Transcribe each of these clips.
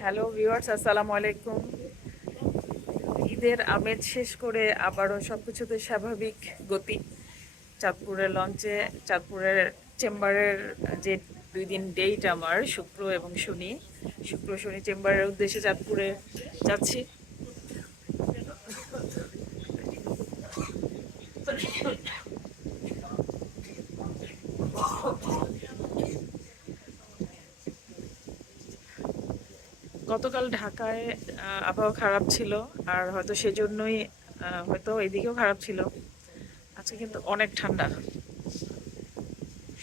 Hello viewers, আসসালামু আলাইকুম। ঈদের আমেজ শেষ করে আবারও সব কিছুতে স্বাভাবিক গতি। চাঁদপুরের লঞ্চে, চাঁদপুরের চেম্বারের যে দুই দিন ডেট আমার, শুক্র এবং শনি। শুক্র, শনি চেম্বারের উদ্দেশ্যে চাঁদপুরে যাচ্ছি। গতকাল ঢাকায় আবহাওয়া খারাপ ছিল আর হয়তো সেজন্যই হয়তো এদিকেও খারাপ ছিল। আজকে কিন্তু অনেক ঠান্ডা।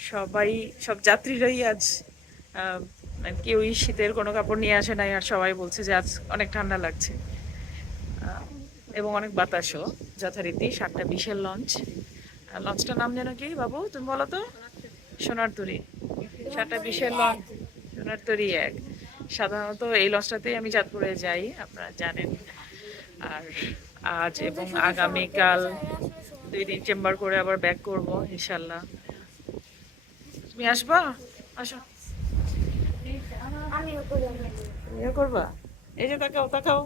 সবাই, সব যাত্রীরাই আজ মানে কেউই শীতের কোনো কাপড় নিয়ে আসে নাই আর সবাই বলছে যে আজ অনেক ঠান্ডা লাগছে। এবং অনেক বাতাসও। যথারীতি সাতটা বিশের লঞ্চ। লঞ্চটার নাম যেন কি বাবু, তুমি বলো তো? সোনার তরী সাতটা বিশের লঞ্চ সোনার তরী এক। সাধারণত এই লঞ্চটাতেই আমি চাঁদপুরে যাই আপনারা জানেন। আর আজ এবং আগামীকাল দুই দিন চেম্বার করে আবার ব্যাক করব ইনশাল্লাহ তুমি আসবা? আসো। আমিও করবা? এই যে তাকাও তাকাও।